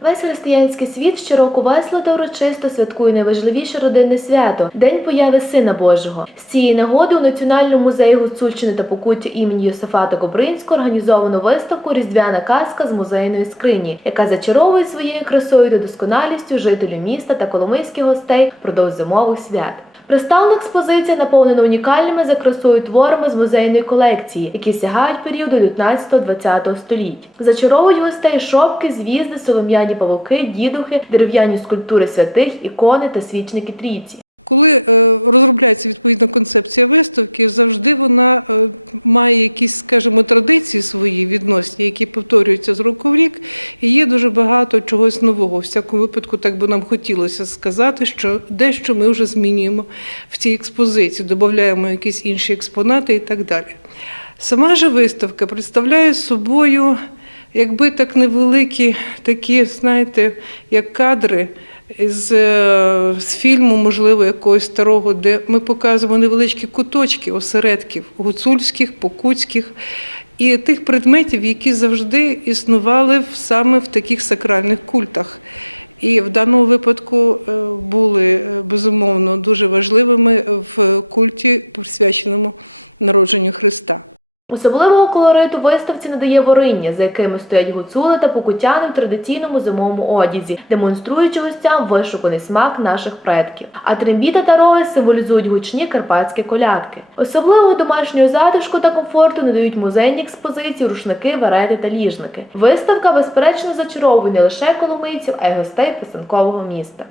Весь християнський світ щороку весело та урочисто святкує найважливіше родинне свято День появи Сина Божого. З цієї нагоди у Національному музеї Гуцульщини та Покуття імені Йосифата Кобринського організовано виставку Різдвяна казка з музейної скрині, яка зачаровує своєю красою та досконалістю жителів міста та коломийських гостей впродовж зимових свят. Представлена експозиція наповнена унікальними за красою творами з музейної колекції, які сягають періоду 19-20 століть. Зачаровують гостей шопки, звізди, солом'яні павуки, дідухи, дерев'яні скульптури святих, ікони та свічники трійці. Коли е, розробляється відповідна концепція виставки, завжди вона е, має якісь, скажімо, традиції свої відносні, які повторюються з року в рік, і є дуже багато чогось нового. В всякому випадку, так би нам хотілося сказати, що дещо ми вже змінюємо в цій експозиції, додаємо якісь інші експонати і так далі. Сама же виставка представляє собою, якби так невеликі такі, знаєте, як кадри з, е, з фільму, можливо, якогось старого, де ми показуємо невеличкі куточки осередків гуцульських, покутських і тих предметів, які завжди існували саме в таких сакральних культах. І в даному випадку е, були е, безумовно дуже важливими в культі, присвяченому народженню Христа. Особливого колориту виставці надає вориння, за якими стоять гуцули та покутяни в традиційному зимовому одязі, демонструючи гостям вишуканий смак наших предків. А трембіта та роги символізують гучні карпатські колядки. Особливого домашнього затишку та комфорту надають музейні експозиції, рушники, варети та ліжники. Виставка безперечно зачаровує не лише коломийців, а й гостей писанкового міста.